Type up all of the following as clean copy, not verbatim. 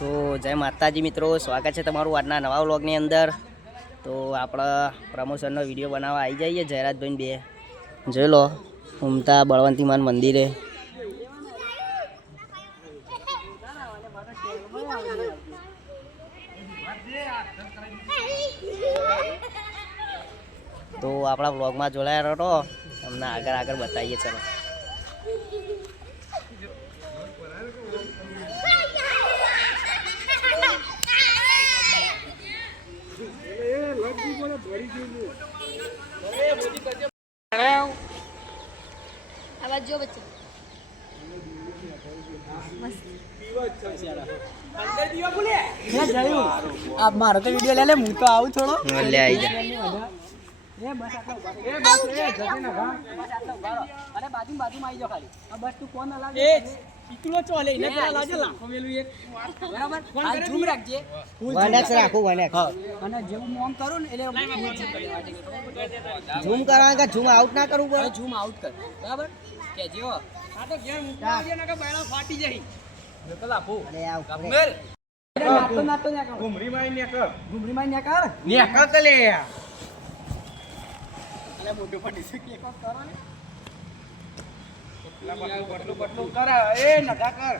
તો જય માતાજી મિત્રો, સ્વાગત છે તમારું આજના નવા વ્લોગની અંદર। તો આપણા પ્રમોશનનો વિડીયો બનાવવા આવી જઈએ જયરાજભાઈ બે જોઈ લો ઉમતા બળવંતીમાન મંદિરે। તો આપણા વ્લોગમાં જોડાયા રહો, તમને આગળ આગળ બતાવીએ। ચલો आवाज जो बच्चे आप मारो तो वीडियो ले ले, मुंह तो आऊं थोड़ो ले आई जा। अरे बाजू बाजू में आई जाओ खाली। अब बस तू फोन अलग इतलो चले इने पेला लाजे लाखो मेलू एक बराबर आ झूम રાખજે વનેક્સ રાખો વનેક્સ અને જેવું મોમ કરો ને એટલે ઝૂમ કરા કે ઝૂમ આઉટ ના કરવું પડે। ઝૂમ આઉટ કર બરાબર કે જેવો આ તો ઘેર મૂકવા દે ને કે બૈડા ફાટી જાય નકલ આપો। અરે આવ મેલ નાતો નાતો ને કર ઘુમરી માં ને કર તો લે અલે મોટો ફટી છે કે કોક કરો ને બટલું કર એ નગા કર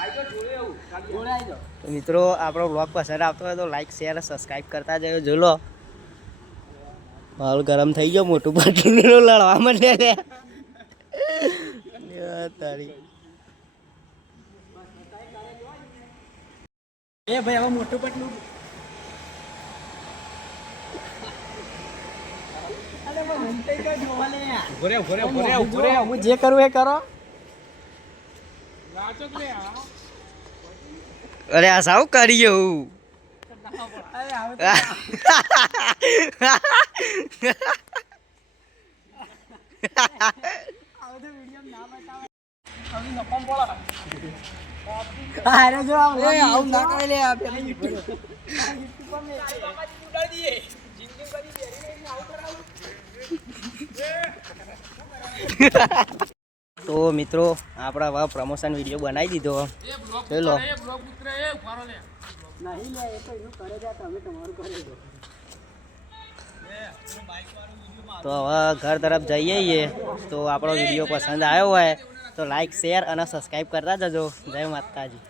આઈજો જોડે આવું જોડે આઈજો। તો મિત્રો આપણો બ્લોગ પસંદ આવતો હોય તો લાઈક શેર સબસ્ક્રાઇબ કરતા જજો। જો લો માલ ગરમ થઈ ગયો, મોટું પાટલું લડવા માંડે લે તારી। એ ભાઈ હવે મોટું પટલું અરે ભાઈ હંતે કો જોવા લે યાર ઘરે હું જે કરું એ કરો નાચો કે અરે આ સાવ કરી ગયું અરે આવે તો વિડિયો ના બતાવે હવે નપમ બોલા અરે જો એ આવું ના કરે લે આ પેલી યુટ્યુબ પર મે બાબાજી ઉડાડી દીએ જિંદગી કરી બેરી આવું કરાવું। તો મિત્રો આપણા હવે પ્રમોશન વિડીયો બનાવી દીધો, જોઈ લો। નહીં લે એ તો એનું કરે જા, તમે તમારું કરે દો। તો હવે ઘર તરફ જઈએ છીએ। તો આપણો વિડીયો પસંદ આવ્યો હોય તો લાઈક શેર અને સબસ્ક્રાઈબ કરતા જજો। જય માતાજી।